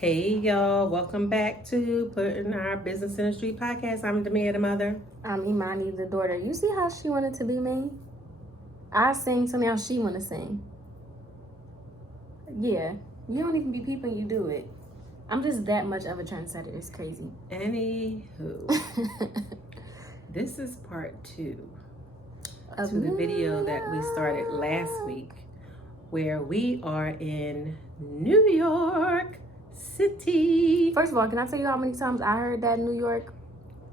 Hey y'all, welcome back to Putting Our Business in the Street podcast. I'm Demia, the mother. I'm Imani, the daughter. You see how she wanted to be me? I sing, so now she want to sing. Yeah, you don't even be peeping, you do it. I'm just that much of a trendsetter. It's crazy. Anywho, this is part 2 to the video that we started last week, where we are in New York City. First of all, can I tell you how many times I heard that New York?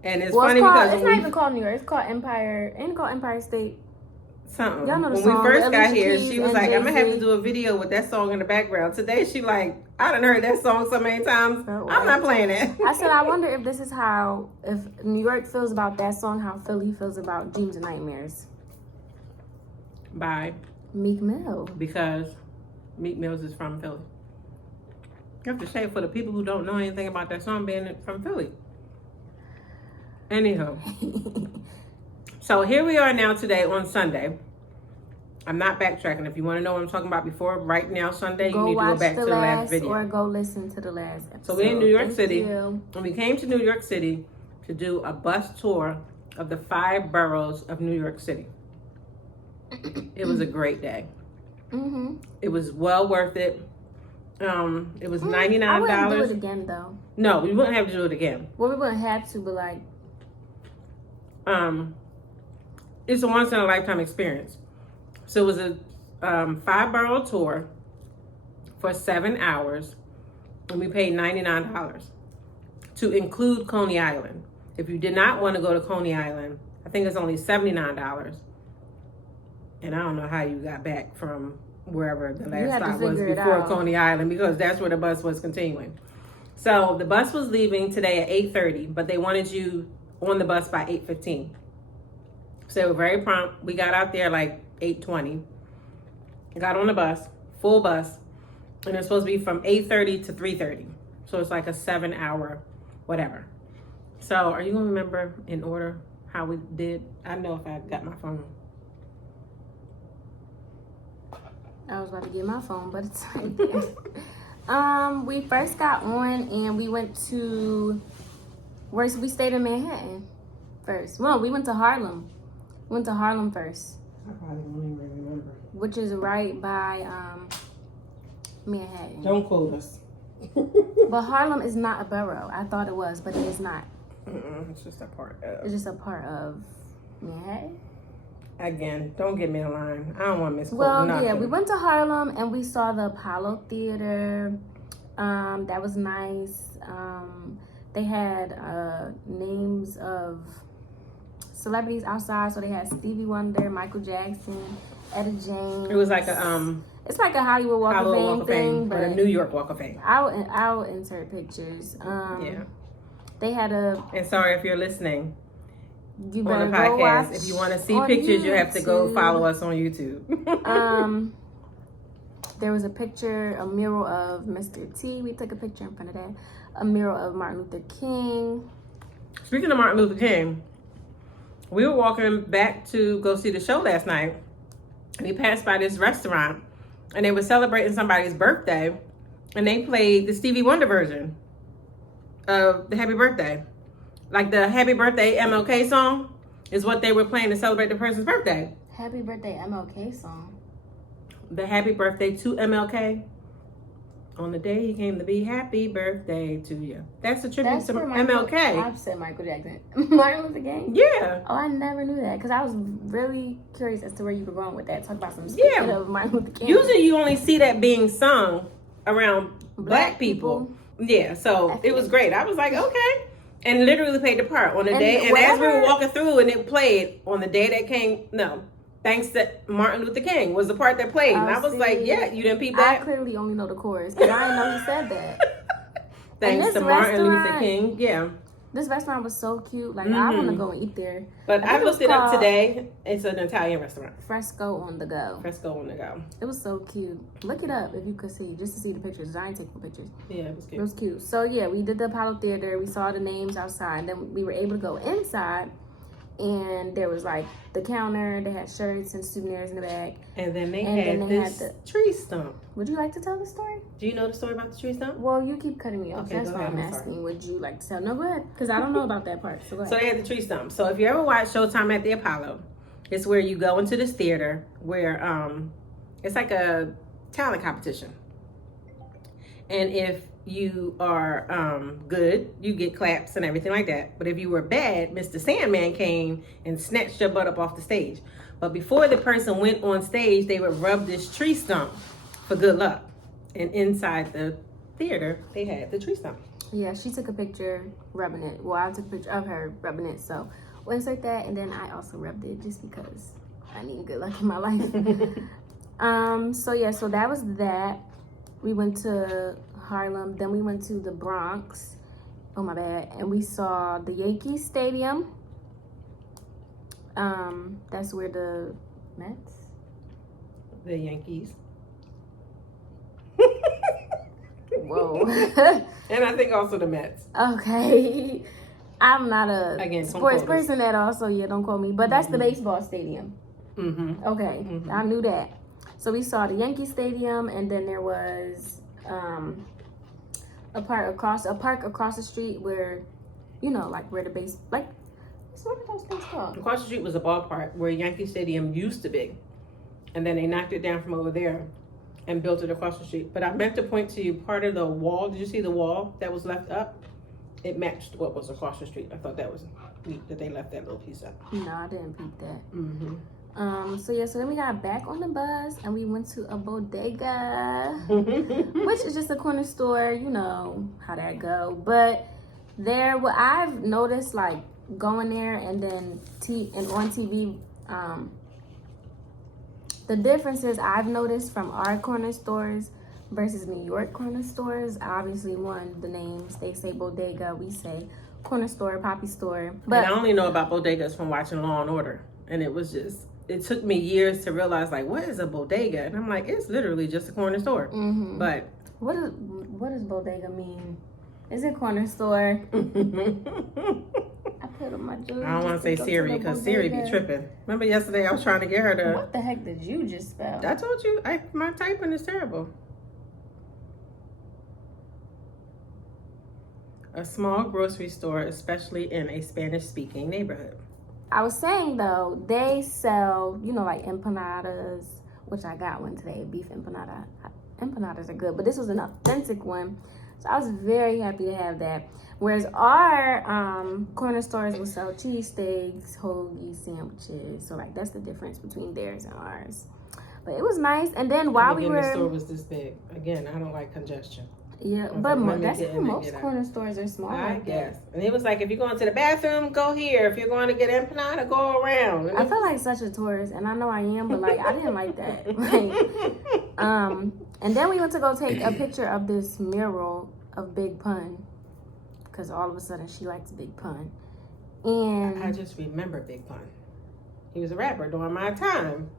And it's funny because it's not even called New York. It's called Empire. Ain't it called Empire State? Something. Y'all know the when song, we first got Alicia here, Keys she was and like, I'm gonna have to Jay-Z. do a video with that song in the background. Today she like, I done heard that song so many times. Oh, I'm not playing it. I said, I wonder if this is how, if New York feels about that song, how Philly feels about Dreams and Nightmares. By Meek Mill. because Meek Mills is from Philly. You have to say for the people who don't know anything about that song being from Philly. Anyhow, so here we are now today on Sunday. I'm not backtracking. If you want to know what I'm talking about before right now, Sunday, you need to go back to the last video. Or go listen to the last episode. So we're in New York Thank City, you. and we came to New York City to do a bus tour of the 5 boroughs of New York City. It was a great day. Mm-hmm. It was well worth it. It was $99. I wouldn't do it again, though. No, we wouldn't have to do it again. Well, we wouldn't have to, but like... It's a once in a lifetime experience. So it was a 5 borough tour for 7 hours, and we paid $99 to include Coney Island. If you did not want to go to Coney Island, I think it's only $79. And I don't know how you got back from wherever the last stop was before Coney Island, because that's where the bus was continuing. So the bus was leaving today at 8:30, but they wanted you on the bus by 8:15. So they were very prompt. We got out there like 8:20. Got on the bus, full bus, and it's supposed to be from 8:30 to 3:30. So it's like a 7-hour whatever. So are you gonna remember in order how we did? I know if I got my phone. I was about to get my phone, but it's right there. We first got on and we went to... we stayed in Manhattan first. Well, we went to Harlem. We went to Harlem first. I probably won't even remember. Which is right by Manhattan. Don't quote us. But Harlem is not a borough. I thought it was, but it is not. It's just a part of. It's just a part of Manhattan. Again, don't get me in line. I don't want to misquote Well, yeah, we went to Harlem and we saw the Apollo Theater. That was nice. They had names of celebrities outside. So they had Stevie Wonder, Michael Jackson, Etta James. It was like a It's like a Hollywood Walk of Fame thing, but a New York Walk of Fame. I'll insert pictures. Yeah. They had a... And sorry if you're listening You on the better go watch podcast. If you want to see pictures, you have to go follow us on YouTube. There was a picture, a mural of Mr. T. We took a picture in front of that. A mural of Martin Luther King. Speaking of Martin Luther King, we were walking back to go see the show last night, and we passed by this restaurant, and they were celebrating somebody's birthday, and they played the Stevie Wonder version of the Happy Birthday. Like the Happy Birthday MLK song is what they were playing to celebrate the person's birthday. Happy Birthday MLK song. The Happy Birthday to MLK. On the day he came to be, happy birthday to you. That's a tribute to MLK. I've said Michael Jackson. Martin Luther King? Yeah. Oh, I never knew that because I was really curious as to where you were going with that. Talk about some of Martin Luther King. Usually you only see that being sung around black people. Yeah, so it was great. I was like, okay. And literally played the part on the day. And as we were walking through and it played on the day that came, thanks to Martin Luther King was the part that played. And I was like, yeah, you didn't peep that? I clearly only know the chorus because I didn't know he said that. Thanks to Martin Luther King. Yeah. This restaurant was so cute. Like, I want to go and eat there. But I looked it up today. It's an Italian restaurant. Fresco on the Go. Fresco on the Go. It was so cute. Look it up if you could see, just to see the pictures. I ain't taking pictures. Yeah, it was cute. It was cute. So, yeah, we did the Apollo Theater. We saw the names outside. Then we were able to go inside. And there was like the counter. They had shirts and souvenirs in the back. And then they had this tree stump. Would you like to tell the story? Do you know the story about the tree stump? Well, you keep cutting me off. Okay, That's why I'm asking. Would you like to tell? No, go ahead. Because I don't know about that part. So go ahead. So they had the tree stump. So if you ever watch Showtime at the Apollo, it's where you go into this theater where it's like a talent competition. And if you are good, you get claps and everything like that. But if you were bad, Mr. Sandman came and snatched your butt up off the stage. But before the person went on stage, they would rub this tree stump for good luck. And inside the theater, they had the tree stump. Yeah, she took a picture rubbing it. Well, I took a picture of her rubbing it. So we'll insert that. And then I also rubbed it just because I need good luck in my life. So that was that. We went to Harlem, then we went to the Bronx. Oh my bad. And we saw the Yankees Stadium. That's where the Mets. The Yankees. Whoa. And I think also the Mets. Okay. I'm not a sports person at all, so yeah, don't quote me. But that's the baseball stadium. Mm-hmm. Okay, I knew that. So we saw the Yankee Stadium, and then there was a park across the street where, like where the base, like, what are those things called? Across the street was a ballpark where Yankee Stadium used to be, and then they knocked it down from over there and built it across the street. But I meant to point to you part of the wall. Did you see the wall that was left up? It matched what was across the street. I thought that was neat that they left that little piece up. No, I didn't peep that. Mm-hmm. So then we got back on the bus and we went to a bodega, which is just a corner store. You know how that go. But what I've noticed, like going there and then on TV, the differences I've noticed from our corner stores versus New York corner stores. Obviously, the names, they say bodega, we say corner store, poppy store. But and I only know about bodegas from watching Law and Order, and it took me years to realize, like, what is a bodega? And I'm like, it's literally just a corner store. Mm-hmm. But what does bodega mean? Is it corner store? I put on my jewelry. I don't want to say Siri because Siri be tripping. Remember yesterday I was trying to get her to. What the heck did you just spell? I told you, my typing is terrible. A small grocery store, especially in a Spanish-speaking neighborhood. I was saying, though, they sell, like empanadas, which I got one today, beef empanada. Empanadas are good, but this was an authentic one. So I was very happy to have that. Whereas our corner stores will sell cheesesteaks, hoagie sandwiches. So, like, that's the difference between theirs and ours. But it was nice. And then the store was this big. Again, I don't like congestion. Yeah, but that's how most corner stores are small. I guess. And it was like, if you're going to the bathroom, go here. If you're going to get empanada, go around. I feel like such a tourist, and I know I am, but like I didn't like that. Like, and then we went to go take a picture of this mural of Big Pun, because all of a sudden she likes Big Pun. And I just remember Big Pun. He was a rapper during my time.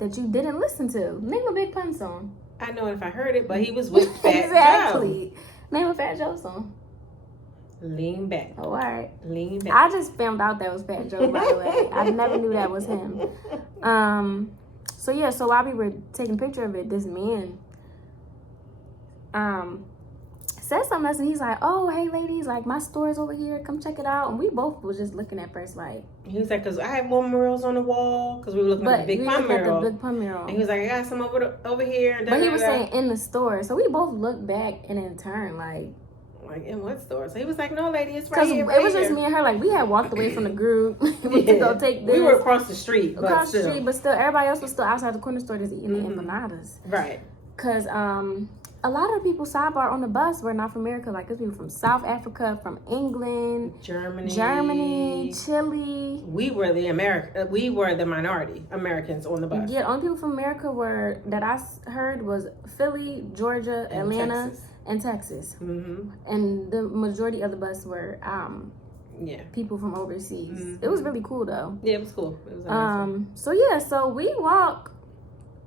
That you didn't listen to. Name a Big Pun song. I know if I heard it, but he was with Fat exactly. Joe. Name a Fat Joe song. Lean back. Oh, all right. Lean back. I just found out that was Fat Joe, by the way. I never knew that was him. So while we were taking a picture of it, this man said something to us, and he's like, "Oh, hey ladies, like my store's over here. Come check it out." And we both was just looking at first like. He was like, "Cause I have more murals on the wall." Cause we were looking at the Big Pun mural. The Big Pun mural. And he was like, "I got some over here." But he was saying in the store, so we both looked back and in turn like in what store? So he was like, "No, lady, it's right here." It was just me and her. Like we had walked away from the group to go take this. We were across the street, but still everybody else was still outside the corner store just eating the empanadas. Right. Cause a lot of people sidebar on the bus were not from America. Like, there's people from South Africa, from England, Germany, Chile. We were the minority Americans on the bus. Yeah, only people from America that I heard was Philly, Georgia, and Atlanta, and Texas. Mm-hmm. And the majority of the bus were people from overseas. Mm-hmm. It was really cool though. Yeah, it was cool. It was amazing. So we walk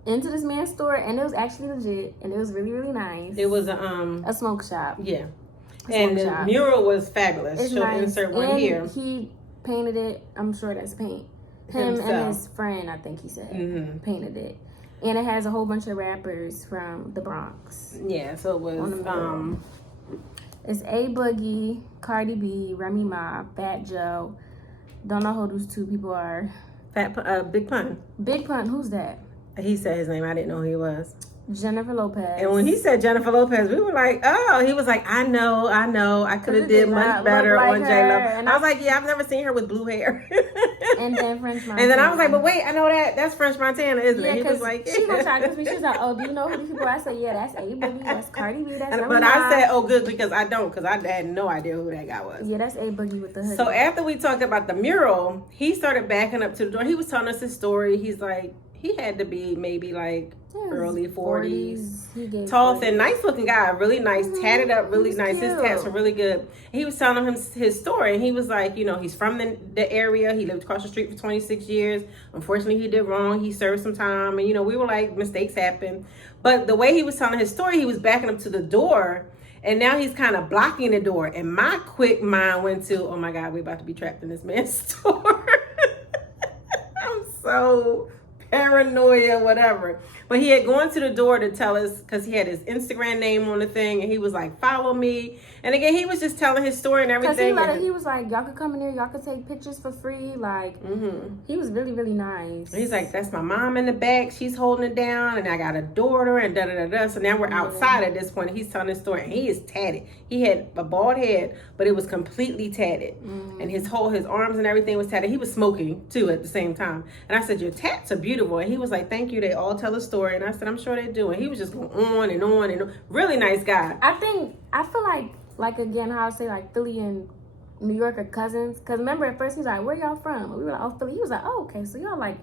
into this man's store, and it was actually legit, and it was really, really nice. It was a smoke shop. Yeah. And the mural was fabulous. It's She'll nice. insert one here. He painted it. I'm sure that's paint. Him and his friend, I think he said, painted it. And it has a whole bunch of rappers from the Bronx. Yeah, so it was it's A Boogie, Cardi B, Remy Ma, Fat Joe. Don't know who those two people are. Big Pun. Big Pun, who's that? He said his name. I didn't know who he was. Jennifer Lopez. And when he said Jennifer Lopez, we were like, oh, he was like, I know. I could have did much better on J-Lo. I was like, yeah, I've never seen her with blue hair. And then French Montana. And then I was like, but wait, I know that's French Montana, isn't it? He was like, she gonna try to me. She's like, oh, do you know who these people are? I said, yeah, that's A Boogie, that's Cardi B, that's But I said, oh, good, because I had no idea who that guy was. Yeah, that's A Boogie with the hoodie. So after we talked about the mural, he started backing up to the door. He was telling us his story. He's like, he had to be maybe like early 40s. Tall, thin, nice looking guy. Really nice. Tatted up, really nice. Cute. His tats were really good. And he was telling him his story. And he was like, he's from the area. He lived across the street for 26 years. Unfortunately, he did wrong. He served some time. And, we were like, mistakes happen. But the way he was telling his story, he was backing up to the door. And now he's kind of blocking the door. And my quick mind went to, oh my God, we're about to be trapped in this man's store. I'm so paranoia, whatever. But he had gone to the door to tell us, because he had his Instagram name on the thing, and he was like, follow me. And again, he was just telling his story and everything. Because he was like, y'all could come in here, y'all could take pictures for free. Like, he was really, really nice. He's like, that's my mom in the back. She's holding it down, and I got a daughter, and da-da-da-da. So now we're outside at this point. He's telling his story, and he is tatted. He had a bald head, but it was completely tatted. And his arms and everything was tatted. He was smoking, too, at the same time. And I said, your tats are beautiful. And he was like, thank you. They all tell a story. And I said, I'm sure they do. And he was just going on and on and on. Really nice guy. I feel like again, how I say like Philly and New York are cousins. Because remember, at first he was like, where y'all from? We were like, oh, Philly. He was like, oh, okay. So y'all like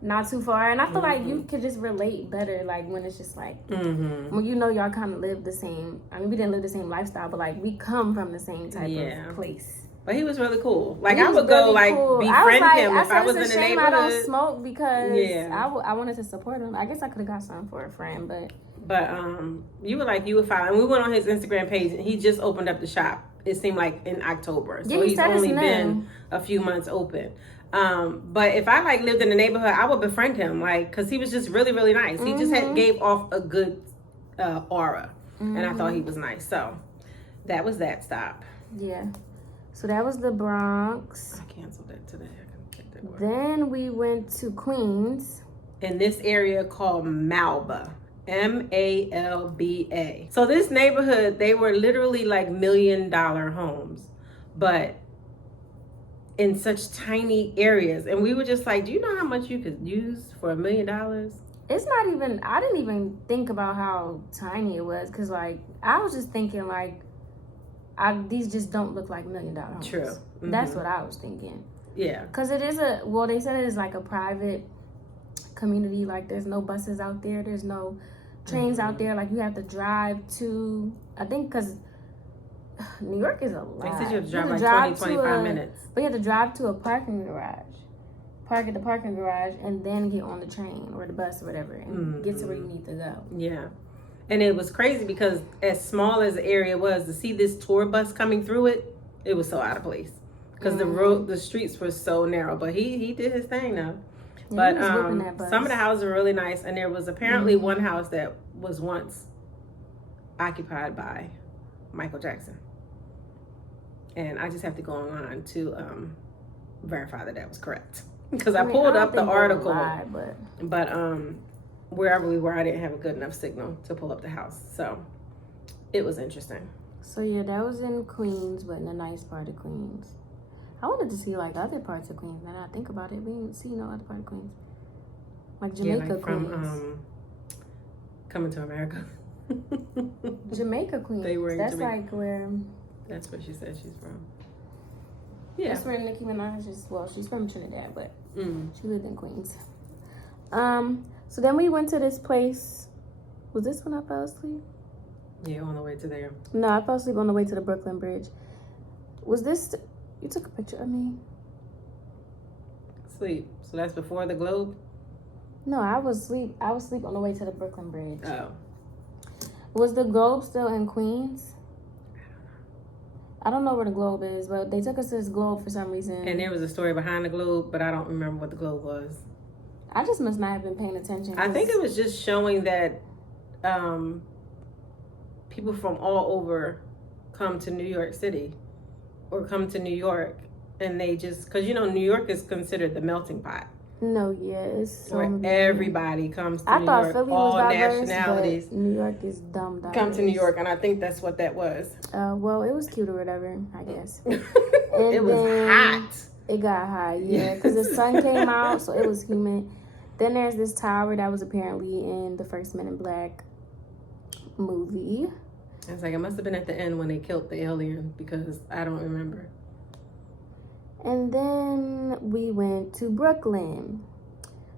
not too far. And I feel like you could just relate better, like when it's just like, when y'all kind of live the same. I mean, we didn't live the same lifestyle, but like we come from the same type of place. But he was really cool. Like, I would go, like, befriend him if I was in the neighborhood. I don't smoke because I wanted to support him. I guess I could have got something for a friend, but you would follow. And we went on his Instagram page, and he just opened up the shop. It seemed like in October. So he's only been a few months open. But if I, like, lived in the neighborhood, I would befriend him, like, because he was just really, really nice. He just gave off a good aura. And I thought he was nice. So that was that stop. Yeah. So that was the Bronx. I canceled that today. Then we went to Queens. In this area called Malba. Malba. So this neighborhood, they were literally like $1 million homes. But in such tiny areas. And we were just like, do you know how much you could use for $1 million? It's not even, I didn't even think about how tiny it was. Because like, I was just thinking like, these just don't look like $1 million homes. True. That's what I was thinking. Yeah. Because it is they said it is like a private community. Like, there's no buses out there. There's no trains out there. Like, you have to drive to, I think, because New York is a lot. They said you have to drive like 25 minutes. But you have to drive to a parking garage. Park at the parking garage and then get on the train or the bus or whatever and get to where you need to go. Yeah. And it was crazy because as small as the area was, to see this tour bus coming through it, it was so out of place. Because the streets were so narrow. But he did his thing though. Yeah, but some of the houses were really nice. And there was apparently one house that was once occupied by Michael Jackson. And I just have to go online to verify that was correct. Because I pulled up the article. But wherever we were, I didn't have a good enough signal to pull up the house. So it was interesting. So yeah, that was in Queens, but in a nice part of Queens. I wanted to see like other parts of Queens. Now that I think about it, we didn't see no other part of Queens. Like Jamaica, Queens. From Coming to America. Jamaica, Queens. That's Jamaica. Like where. That's where she said she's from. Yeah. That's where Nicki Minaj is. Well, she's from Trinidad, but she lived in Queens. So then we went to this place. Was this when I fell asleep? Yeah, on the way to there. No, I fell asleep on the way to the Brooklyn Bridge. Was this... You took a picture of me? Sleep. So that's before the Globe? No, I was asleep. I was asleep on the way to the Brooklyn Bridge. Oh. Was the Globe still in Queens? I don't know where the globe is, but they took us to this globe for some reason. And there was a story behind the globe, but I don't remember what the globe was. I just must not have been paying attention. I think it was just showing that people from all over come to New York City or come to New York, and they just, because New York is considered the melting pot. No, yes. Where everybody comes to New York. I thought Philly was diverse, nationalities. but New York is dumb diverse. Come to New York, and I think that's what that was. Well, it was cute or whatever, I guess. It was hot. It got hot, yeah, because the sun came out, so it was humid. Then there's this tower that was apparently in the first Men in Black movie. It's like, it must have been at the end when they killed the alien, because I don't remember. And then we went to Brooklyn.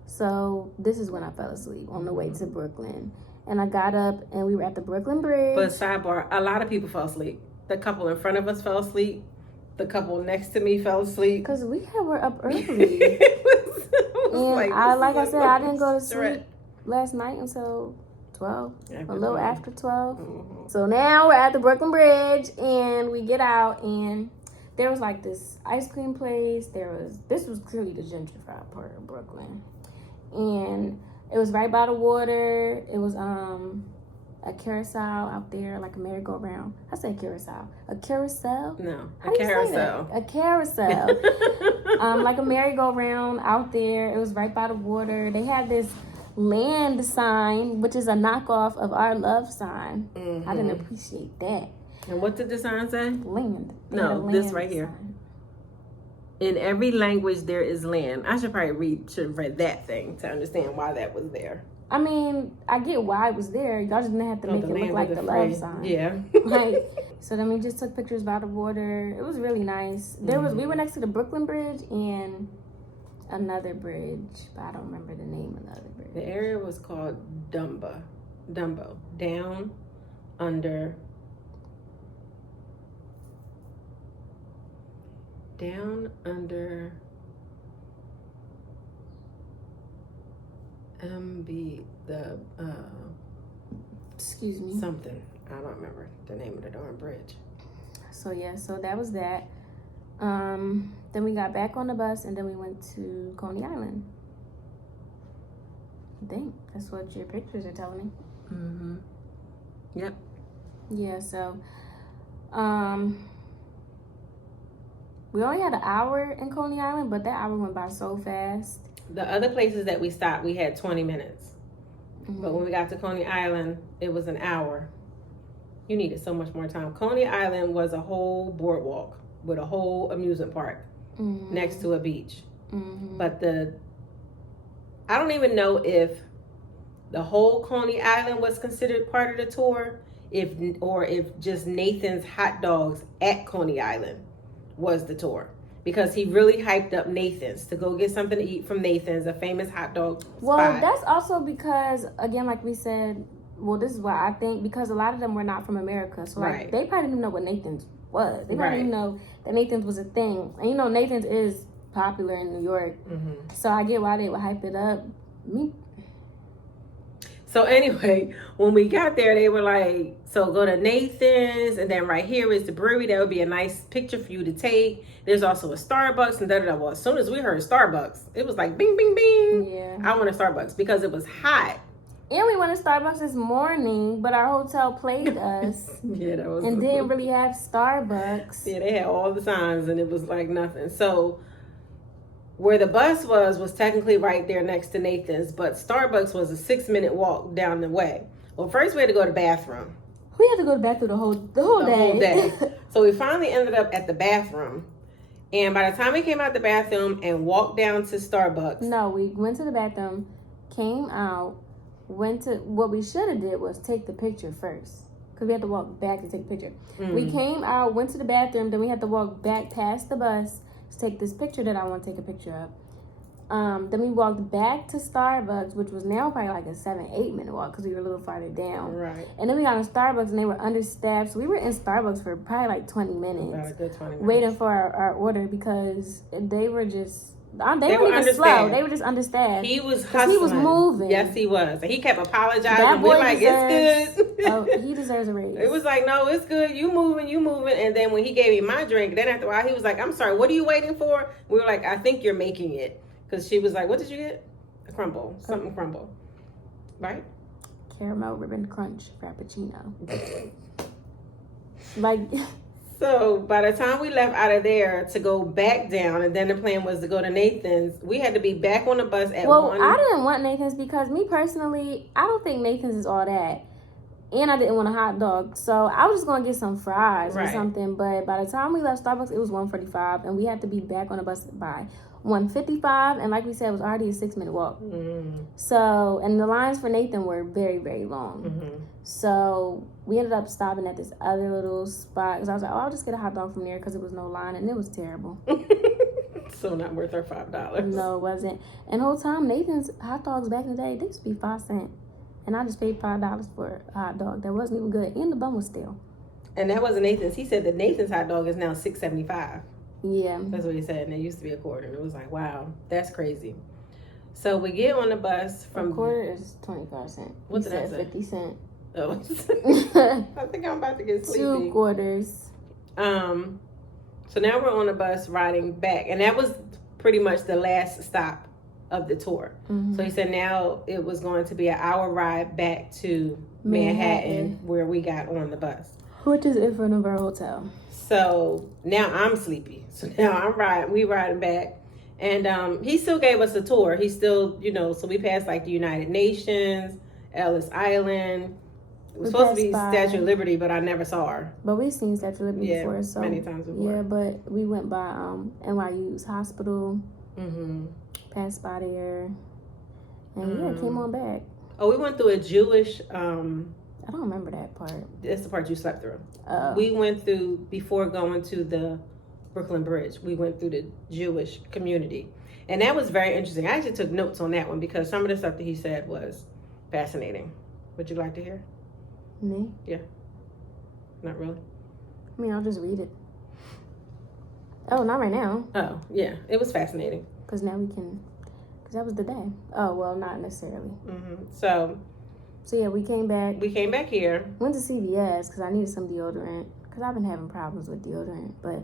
So this is when I fell asleep on the way to Brooklyn. And I got up and we were at the Brooklyn Bridge. But sidebar, a lot of people fell asleep. The couple in front of us fell asleep. The couple next to me fell asleep. Because we were up early. it was and I said, I didn't go to sleep last night until 12. A little after 12. Mm-hmm. So now we're at the Brooklyn Bridge and we get out and there was like this ice cream place. This was clearly the gentrified part of Brooklyn. And it was right by the water. It was a carousel out there, like a merry-go-round. I said carousel. A carousel? No, a carousel. A carousel. Like a merry-go-round out there. It was right by the water. They had this land sign, which is a knockoff of our love sign. Mm-hmm. I didn't appreciate that. And what did the sign say? Land. No, this right here. In every language, there is land. I should probably have read that thing to understand why that was there. I mean, I get why it was there. Y'all just didn't have to make it look like the love sign. Yeah. So then we just took pictures by the water. It was really nice. We were next to the Brooklyn Bridge and another bridge, but I don't remember the name of the other bridge. The area was called Dumbo. Down under MB excuse me, something. I don't remember the name of the darn bridge. So that was that. Then we got back on the bus and then we went to Coney Island. I think that's what your pictures are telling me. Mm-hmm. Yep. Yeah, so we only had an hour in Coney Island, but that hour went by so fast. The other places that we stopped, we had 20 minutes. Mm-hmm. But when we got to Coney Island, it was an hour. You needed so much more time. Coney Island was a whole boardwalk with a whole amusement park next to a beach. Mm-hmm. But I don't even know if the whole Coney Island was considered part of the tour, if just Nathan's hot dogs at Coney Island was the tour. Because he really hyped up Nathan's to go get something to eat from Nathan's, a famous hot dog spot. Well, that's also because, again, like we said, well, this is why I think, because a lot of them were not from America. So, like, they probably didn't know what Nathan's was. They probably didn't know that Nathan's was a thing. And, Nathan's is popular in New York. Mm-hmm. So, I get why they would hype it up. So, anyway, when we got there, they were like, so go to Nathan's, and then right here is the brewery. That would be a nice picture for you to take. There's also a Starbucks, and da-da-da. Well, as soon as we heard Starbucks, it was like, bing, bing, bing. Yeah. I want a Starbucks because it was hot. And we went to Starbucks this morning, but our hotel played us. Yeah, that was. And didn't really have Starbucks. Yeah, they had all the signs, and it was like nothing. So where the bus was technically right there next to Nathan's, but Starbucks was a 6-minute walk down the way. Well, first we had to go to the bathroom. We had to go to the bathroom the whole day. So we finally ended up at the bathroom. And by the time we came out the bathroom and walked down to Starbucks. No, we went to the bathroom, came out, what we should have did was take the picture first. Because we had to walk back to take the picture. We came out, went to the bathroom, then we had to walk back past the bus to take this picture that I want to take a picture of. Then we walked back to Starbucks, which was now probably like a 7-8 minute walk because we were a little farther down. Right. And then we got in Starbucks and they were understaffed. So we were in Starbucks for probably like 20 minutes. About a good 20 minutes. Waiting for our order because they were just They weren't even slow. They were just understaffed. He was hustling. He was moving. Yes, he was. And he kept apologizing. That boy we're like, it's good. Oh, he deserves a raise. It was like, no, it's good. You moving. And then when he gave me my drink, then after a while, he was like, I'm sorry, what are you waiting for? We were like, I think you're making it. Because she was like, what did you get? A crumble. Something crumble. Right? Caramel ribbon crunch frappuccino. Like... So by the time we left out of there to go back down, and then the plan was to go to Nathan's, we had to be back on the bus at 1. Well, I didn't want Nathan's because me personally, I don't think Nathan's is all that. And I didn't want a hot dog. So I was just going to get some fries or something. But by the time we left Starbucks, it was 1:45. And we had to be back on the bus by 1:55. And like we said, it was already a 6-minute walk. Mm-hmm. So, and the lines for Nathan were very, very long. Mm-hmm. So we ended up stopping at this other little spot. Because I was like, oh, I'll just get a hot dog from there because there was no line. And it was terrible. So not worth our $5. No, it wasn't. And the whole time, Nathan's hot dogs back in the day, they used to be 5 cents. And I just paid $5 for a hot dog that wasn't even good, and the bun was stale. And that wasn't Nathan's. He said that Nathan's hot dog is now $6.75. Yeah, that's what he said. And it used to be a quarter. And it was like, wow, that's crazy. So we get on the bus from a quarter is 25 cents. What did I say? 50 cents. Oh, I think I'm about to get sleepy. 2 quarters. So now we're on the bus riding back, and that was pretty much the last stop of the tour. Mm-hmm. So he said now it was going to be an hour ride back to Manhattan where we got on the bus, which is in front of our hotel. So now I'm sleepy. So now we riding back, and he still gave us a tour. He still, so we passed like the United Nations, Ellis Island. It was supposed to be Statue of Liberty, but I never saw her. But we've seen Statue of Liberty before, so many times before. Yeah, but we went by NYU's hospital. Mm-hmm. Passed by there, and came on back. Oh, we went through a Jewish. I don't remember that part. That's the part you slept through. We went through before going to the Brooklyn Bridge. We went through the Jewish community, and that was very interesting. I actually took notes on that one because some of the stuff that he said was fascinating. Would you like to hear? Me? Yeah. Not really. I mean, I'll just read it. Oh, not right now. Oh, yeah. It was fascinating. Because now we can, because that was the day. Oh, well, not necessarily. Mm-hmm. So yeah, we came back. We came back here. Went to CVS because I needed some deodorant. Because I've been having problems with deodorant. But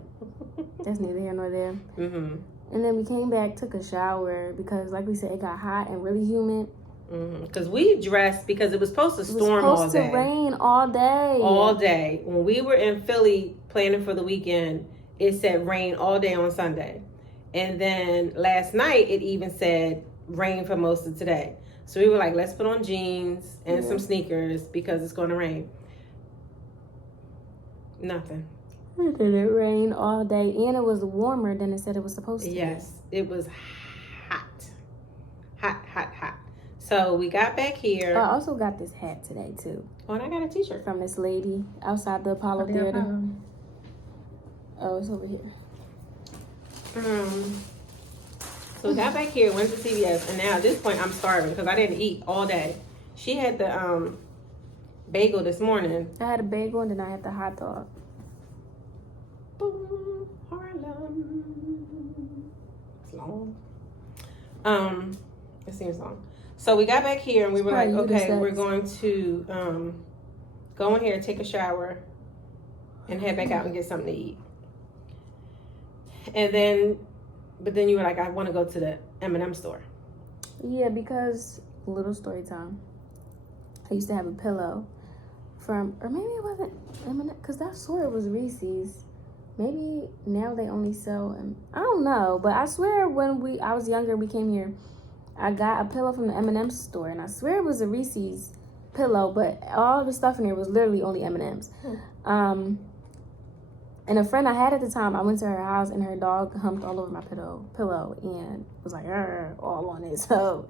that's neither here nor there. Mm-hmm. And then we came back, took a shower. Because like we said, it got hot and really humid. Because we dressed because it was supposed to storm all day. It was supposed to rain all day. All day. When we were in Philly planning for the weekend, it said rain all day on Sunday. And then last night, it even said rain for most of today. So we were like, let's put on jeans and some sneakers because it's going to rain. Nothing. It didn't rain all day. And it was warmer than it said it was supposed to be. Yes, it was hot. Hot, hot, hot. So we got back here. I also got this hat today, too. Oh, and I got a t-shirt. From this lady outside the Apollo Theater. Oh, it's over here. So we got back here, went to CVS, and now at this point I'm starving because I didn't eat all day. She had the bagel this morning. I had a bagel and then I had the hot dog. Boom, Harlem. It's long. It seems long. So we got back here and we were like, okay, we're going to go in here, take a shower, and head back out and get something to eat. But then you were like, I want to go to the M&M store. Yeah, because, little story time. I used to have a pillow from, or maybe it wasn't M&M, because I swear it was Reese's. Maybe now they only sell, I don't know, but I swear when I was younger, we came here, I got a pillow from the M&M store, and I swear it was a Reese's pillow, but all the stuff in there was literally only M&M's. And a friend I had at the time, I went to her house and her dog humped all over my pillow and was like, all on it. So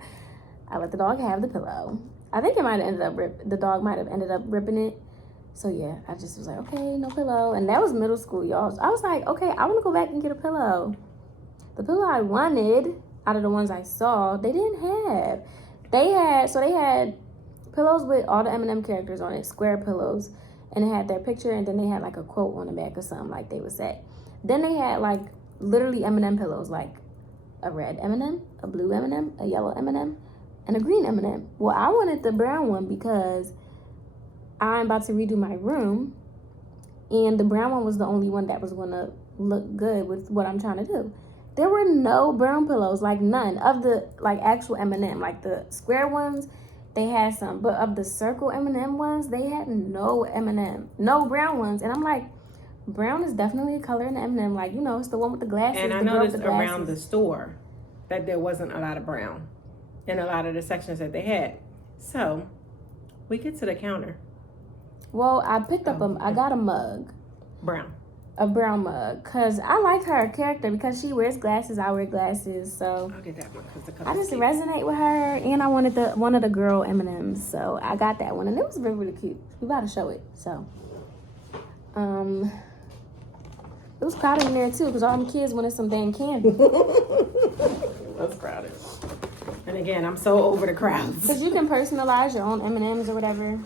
I let the dog have the pillow. I think it might have ended up the dog might have ended up ripping it. So yeah, I just was like, okay, no pillow. And that was middle school, y'all. So I was like, okay, I want to go back and get a pillow. The pillow I wanted out of the ones I saw, they didn't have. They had pillows with all the M&M characters on it, square pillows. And it had their picture, and then they had like a quote on the back or something like they would say. Then they had like literally M&M pillows, like a red M&M, a blue M&M, a yellow M&M, and a green M&M. Well, I wanted the brown one because I'm about to redo my room, and the brown one was the only one that was going to look good with what I'm trying to do. There were no brown pillows, like none of the like actual M&M, like the square ones. They had some, but of the circle M&M ones, they had no M&M, no brown ones. And I'm like, brown is definitely a color in the M&M. Like, you know, it's the one with the glasses. And I the girl with noticed the glasses. around the store that there wasn't a lot of brown in a lot of the sections that they had. So we get to the counter. Well, I picked up I got a mug. Brown. A brown mug, because I like her character, because she wears glasses, I wear glasses, so I'll get that one because the color. I just resonate with her, and I wanted one of the girl M&Ms, so I got that one, and it was really, really cute. We about to show it, so it was crowded in there too, because all them kids wanted some damn candy. That's crowded. And again, I'm so over the crowds. Because you can personalize your own M&Ms or whatever.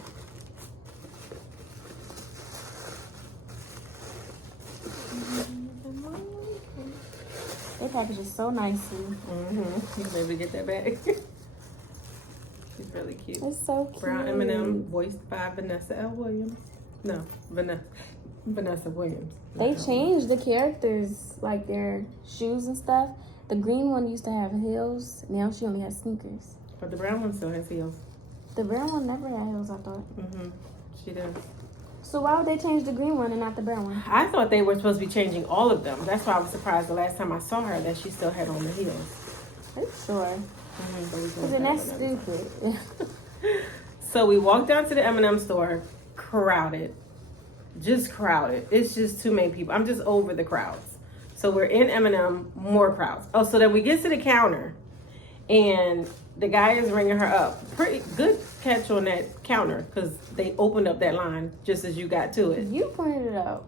They package it so nicely. You can maybe get that bag. She's really cute. It's so cute. Brown M&M, voiced by Vanessa L. Williams. No, Vanessa Williams. They changed the characters, like their shoes and stuff. The green one used to have heels. Now she only has sneakers. But the brown one still has heels. The brown one never had heels, I thought. She does. So why would they change the green one and not the brown one? I thought they were supposed to be changing all of them. That's why I was surprised the last time I saw her that she still had on the heels. Are you sure? Because then that's stupid. So we walked down to the M&M store, crowded. Just crowded. It's just too many people. I'm just over the crowds. So we're in M&M, more crowds. Oh, so then we get to the counter, and the guy is ringing her up. Pretty good catch on that counter, because they opened up that line just as you got to it. You pointed it out.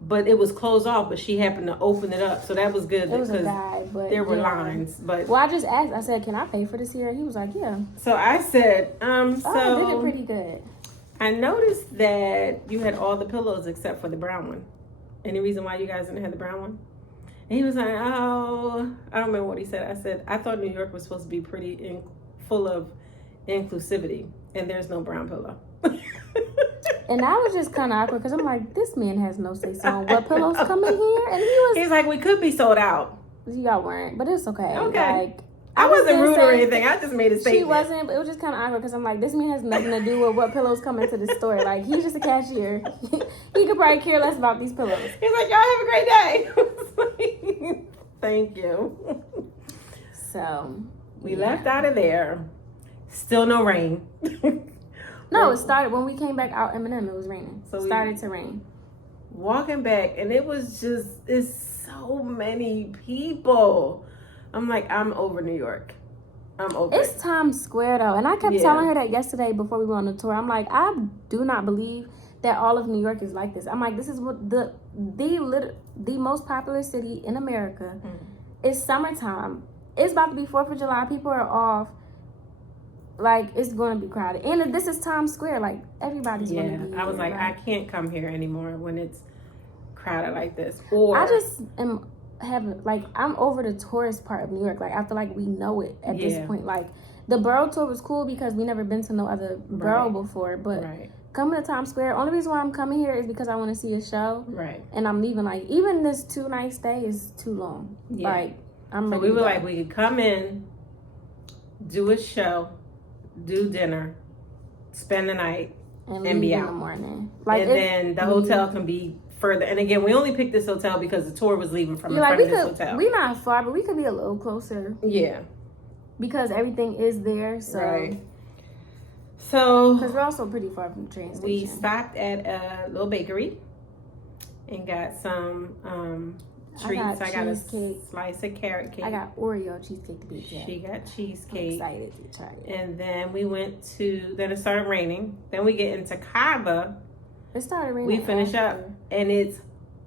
But it was closed off, but she happened to open it up. So that was good. It was a guy, but there were lines. But well, I just asked. I said, can I pay for this here? He was like, yeah. So I said, I did it pretty good. I noticed that you had all the pillows except for the brown one. Any reason why you guys didn't have the brown one? And he was like, oh, I don't remember what he said. I said, I thought New York was supposed to be pretty full of inclusivity, and there's no brown pillow. And I was just kind of awkward, because I'm like, this man has no say-so on what pillows come in here. And he's like, we could be sold out. Y'all weren't, but it's okay. Okay. Like, I wasn't rude or anything. I just made a statement. She wasn't, but it was just kind of awkward, because I'm like, this man has nothing to do with what pillows come into the store. Like, he's just a cashier. He could probably care less about these pillows. He's like, y'all have a great day. Thank you. So we left out of there. Still no rain. No, it started when we came back out M&M. It was raining. So it started to rain. Walking back, and it was just, it's so many people. I'm like, I'm over New York. I'm over It's Times Square, though. And I kept telling her that yesterday before we went on the tour. I'm like, I do not believe that all of New York is like this. I'm like, this is what the most popular city in America. It's summertime. It's about to be 4th of July. People are off. Like, it's going to be crowded. And this is Times Square. Like, everybody's going to be here. I was like, I can't come here anymore when it's crowded like this. Or I just am having, like, I'm over the tourist part of New York. Like, I feel like we know it at this point. Like, the Borough Tour was cool because we never been to no other borough before. But coming to Times Square, only reason why I'm coming here is because I want to see a show. Right. And I'm leaving. Like, even this 2-night stay is too long. Yeah. Like, I'm ready. So we were like, we could come in, do a show, do dinner, spend the night, and be out in the morning. Like, and then the hotel can be further. And again, we only picked this hotel because the tour was leaving from in front of this hotel. We're not far, but we could be a little closer. Yeah. Because everything is there. So. Right. So. Because we're also pretty far from the train station. We stopped at a little bakery and got some treats. I got a slice of carrot cake. I got Oreo cheesecake to be exact. She got cheesecake. I'm excited to try it. And then we went then it started raining. Then we get into Cava. It started raining. We finish up and it's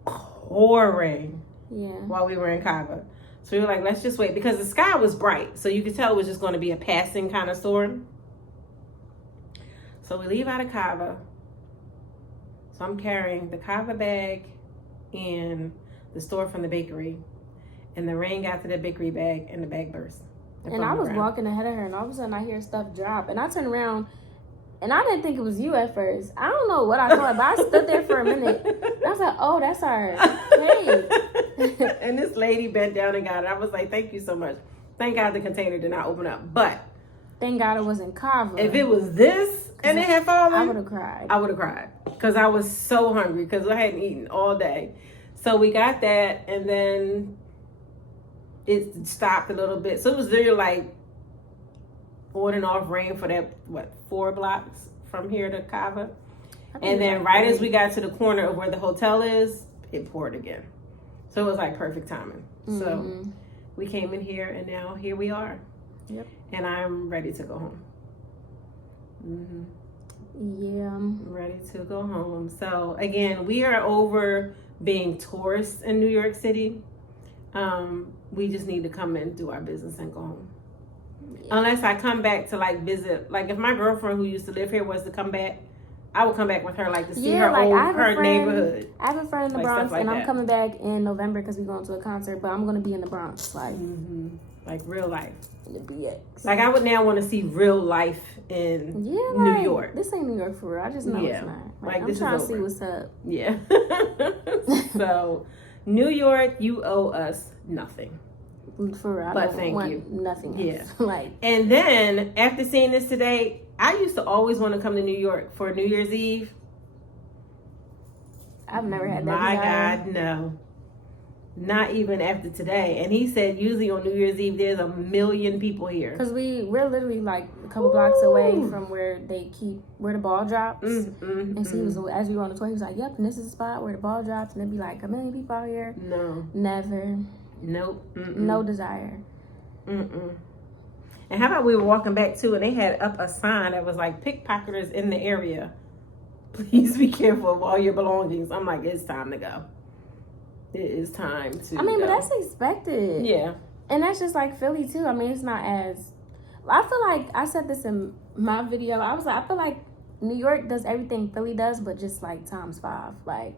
pouring. Yeah. While we were in Cava. So we were like, let's just wait. Because the sky was bright. So you could tell it was just going to be a passing kind of storm. So we leave out of Cava. So I'm carrying the Cava bag and the store from the bakery. And the rain got to the bakery bag, and the bag burst. And I was walking ahead of her, and all of a sudden I hear stuff drop. And I turned around, and I didn't think it was you at first. I don't know what I thought, but I stood there for a minute. And I was like, oh, that's her. Hey. And this lady bent down and got it. I was like, thank you so much. Thank God the container did not open up. But thank God it wasn't Kava. if it was this and it had fallen, I would have cried. I would have cried. Because I was so hungry because I hadn't eaten all day. So we got that, and then it stopped a little bit. So it was literally like on and off rain for that, 4 blocks from here to Kava. And then right as we got to the corner of where the hotel is, it poured again. So it was like perfect timing. Mm-hmm. So we came in here, and now here we are. Yep. And I'm ready to go home. Mm-hmm. Yeah. I'm ready to go home. So again, we are over being tourists in New York City. We just need to come and do our business and go home. Yeah. Unless I come back to like visit, like if my girlfriend who used to live here was to come back, I would come back with her, like to see her neighborhood. I have a friend in the Bronx, and I'm coming back in November because we're going to a concert. But I'm going to be in the Bronx, like real life. The BX. Like I would now want to see real life in New York. This ain't New York for real. I just know it's not. Like I'm trying to see what's up. Yeah. So, New York, you owe us nothing. For real, but thank you. Nothing else. Yeah. And then after seeing this today, I used to always want to come to New York for New Year's Eve. I've never had that. My God, no. Not even after today. And he said usually on New Year's Eve there's 1 million people here. Because we're literally like a couple blocks away from where the ball drops. And so he was, as we were on the tour, he was like, yep, and this is the spot where the ball drops, and there'd be like 1 million people out here. No. Never. Nope. No desire. And how about we were walking back too, and they had up a sign that was like, pickpocketers in the area, please be careful of all your belongings. I'm like, it's time to go. It is time to go. But that's expected. Yeah. And that's just like Philly too. I mean, it's not as, I feel like, I said this in my video, I was like, I feel like New York does everything Philly does, but just like times 5. Like,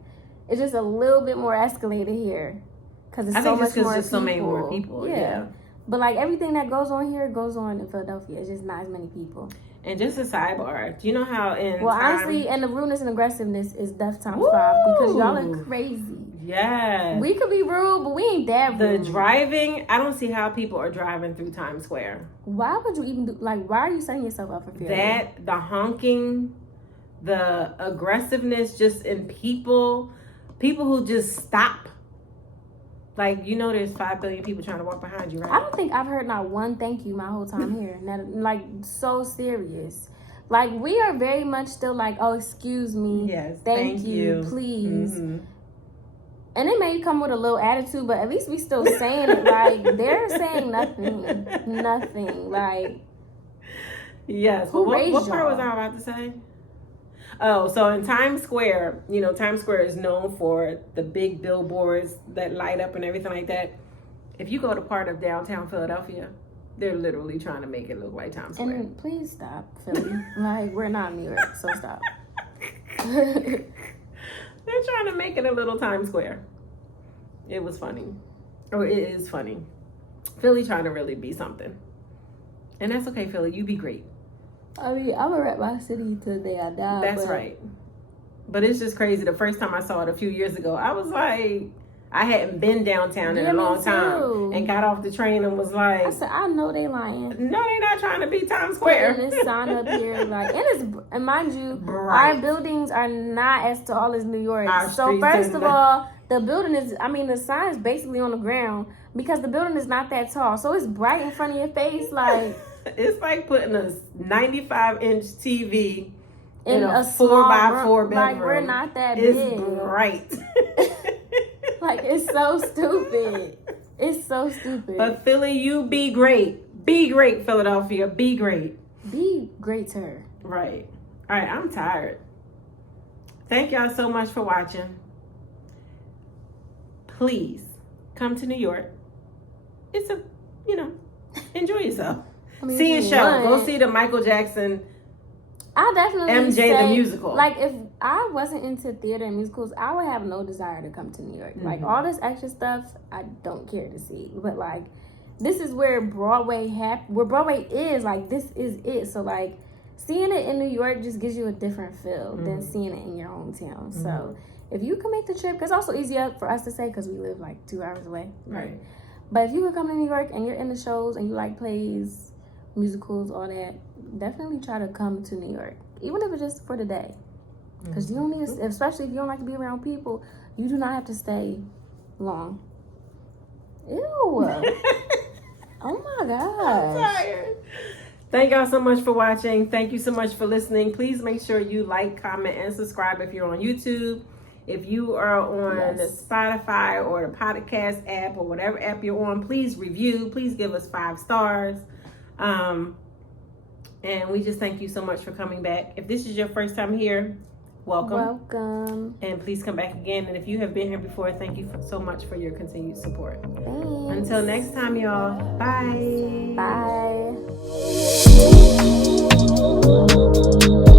it's just a little bit more escalated here. Because it's so much more people. So many more people. Yeah. But like everything that goes on here goes on in Philadelphia. It's just not as many people. And just a sidebar, do you know how honestly, and the rudeness and aggressiveness is death times 5 because y'all are crazy. Yes. We could be rude, but we ain't that rude. The driving, I don't see how people are driving through Times Square. Why would you even why are you setting yourself up for failure? The honking, the aggressiveness just in people who just stop. Like, there's 5 billion people trying to walk behind you, right? I don't think I've heard not one thank you my whole time here. Like, so serious. Like, we are very much still like, oh, excuse me. Yes, thank you, please. And it may come with a little attitude, but at least we still saying it. Like, they're saying nothing. Nothing. Like, yes. What part was I about to say? Oh, so in Times Square, Times Square is known for the big billboards that light up and everything like that. If you go to part of downtown Philadelphia, they're literally trying to make it look like Times Square. And please stop, Philly. Like, we're not New York, so stop. They're trying to make it a little Times Square. It was funny. Or it is funny. Philly trying to really be something. And that's okay, Philly. You be great. I mean, I'm gonna rep my city till the day I die. That's right. But it's just crazy. The first time I saw it a few years ago, I was like, I hadn't been downtown in a long time. And got off the train and was like, I said, I know they lying. No, they not trying to be Times Square. Putting this sign up here, like, and mind you, our buildings are not as tall as New York. So first of all, the building is, the sign is basically on the ground because the building is not that tall. So it's bright in front of your face, like. It's like putting a 95-inch TV in a 4x4 bedroom. Like, we're not that big. It's bright. Like, it's so stupid. It's so stupid. But Philly, you be great. Be great, Philadelphia. Be great. Be greater. Right. All right, I'm tired. Thank y'all so much for watching. Please come to New York. It's enjoy yourself. See a show. Go see the Michael Jackson I definitely MJ say, the musical. Like, if I wasn't into theater and musicals, I would have no desire to come to New York. Like, all this extra stuff, I don't care to see. But, like, this is where Broadway is. Like, this is it. So, like, seeing it in New York just gives you a different feel than seeing it in your hometown. So, if you can make the trip, 'cause it's also easier for us to say because we live, like, 2 hours away. Right. But if you could come to New York and you're in the shows and you like plays, musicals, all that, definitely try to come to New York, even if it's just for the day. Because you don't need to, especially if you don't like to be around people, you do not have to stay long. Ew. Oh my gosh. I'm tired. Thank y'all so much for watching. Thank you so much for listening. Please make sure you like, comment, and subscribe if you're on YouTube. If you are on Spotify or the podcast app or whatever app you're on, please review. Please give us 5 stars. And we just thank you so much for coming back. If this is your first time here, welcome. Welcome. And please come back again. And if you have been here before, thank you so much for your continued support. Thanks. Until next time, y'all. Bye. Bye.